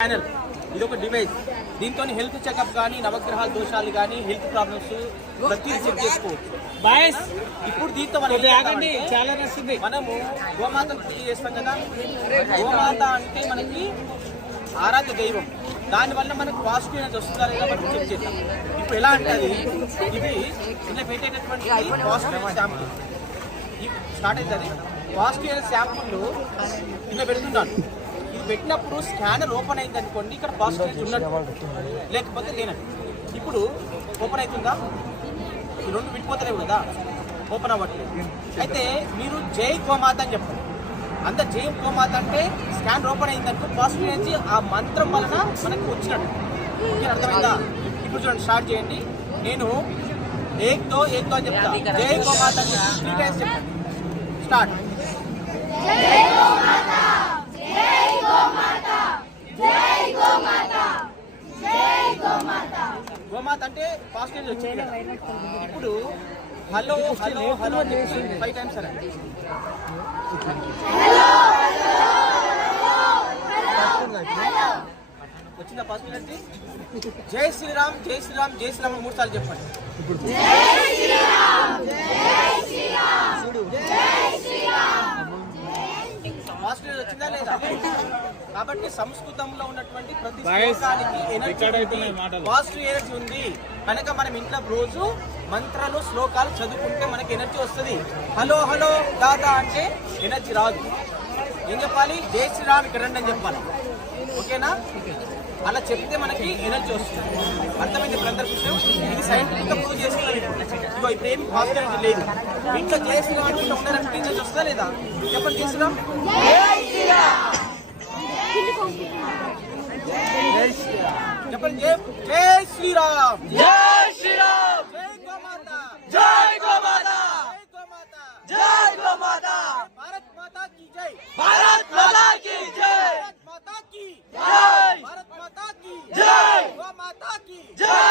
Panel ఇది ఒక device. దీంతో హెల్త్ చెకప్ కానీ నవగ్రహాల దోషాలు కానీ హెల్త్ ప్రాబ్లమ్స్ ప్రతి చెక్ చేసుకోవచ్చు. ఇప్పుడు దీంతో చాలా నచ్చింది. మనము గోమాతను పూజ చేస్తాం కదా. గోమాత అంటే మనకి ఆరాధ్య దైవం. దానివల్ల మనకు పాజిటివ్ అనేది వస్తుందా లేదా మనం చెక్ చేద్దాం. ఇప్పుడు ఎలా అంటే అది ఇది ఇలా పెట్టేటటువంటి పాజిటివ్ శాంపుల్ స్టార్ట్ అవుతుంది. పాజిటివ్ అనే శాంపుల్ ఇలా పెడుతున్నాను. ఇది పెట్టినప్పుడు స్కానర్ ఓపెన్ అయింది అనుకోండి, ఇక్కడ పాజిటివ్ ఉన్నట్టు లేకపోతే లేనట్టు. ఇప్పుడు ఓపెన్ అవుతుందా? ఈ రెండు విడిపోతలేవు కదా, ఓపెన్ అవ్వట్లేదు. అయితే మీరు జై గోమాత అని చెప్పండి. అంత జై గోమాత అంటే స్కాన్ ఓపెన్ అయిందనుకో పాజిటివ్ నుంచి ఆ మంత్రం వలన మనకు వచ్చినట్టు. అర్థమైందా? ఇప్పుడు చూడండి, స్టార్ట్ చేయండి. నేను ఏక్తో అని చెప్తా. జై గోమాత 3 టైమ్స్ చెప్పండి. స్టార్ట్. గోమాత అంటే పాజిటివ్ వచ్చింది. ఇప్పుడు హలో హలో హలో అని చెప్పి 5 టైమ్స్ అనండి. వచ్చిందా పాజిటివ్ అంటే? జై శ్రీరామ్ జై శ్రీరామ్ జై శ్రీరామ్ 3 సార్లు చెప్పండి. పాజిటివ్ వచ్చిందా లేదా? కాబట్టి సంస్కృతంలో ఉన్నటువంటి ప్రతి శ్లోకానికి ఎనర్జీ, పాజిటివ్ ఎనర్జీ ఉంది కనుక మనం ఇంట్లో రోజు మంత్రాలు శ్లోకాలు చదువుకుంటే మనకి ఎనర్జీ వస్తుంది. హలో హలో దాదా అంటే ఎనర్జీ రాదు. ఏం చెప్పాలి? జై శ్రీరామ్ ఇక్కడ రండి అని చెప్పాలి. ఓకేనా? అలా చెప్తే మనకి ఎనర్జీ వస్తుంది. అర్థమైంది బ్రదర్ విషయం? ఇది సైంటిఫిక్ గా ప్రూవ్ చేసుకున్నాను. ఇప్పుడు ఏం పాజిటివిటీ లేదు. ఇంట్లో జై శ్రీరామ్ అనుకుంటూ ఉండాలంటే ఎనర్జీ వస్తుందా లేదా? చెప్పండి. జై శ్రీరామ్ చెప్పండి. జై శ్రీరామ్ జై శ్రీరామ్ జై గోమాత జై గోమాత జై గోమాత భారత్ మాతా కీ జై భారత్ మాతా కీ జై భారత్ మాతా కీ జై భారత్ మాతా కీ జై గోమాతా కీ జై.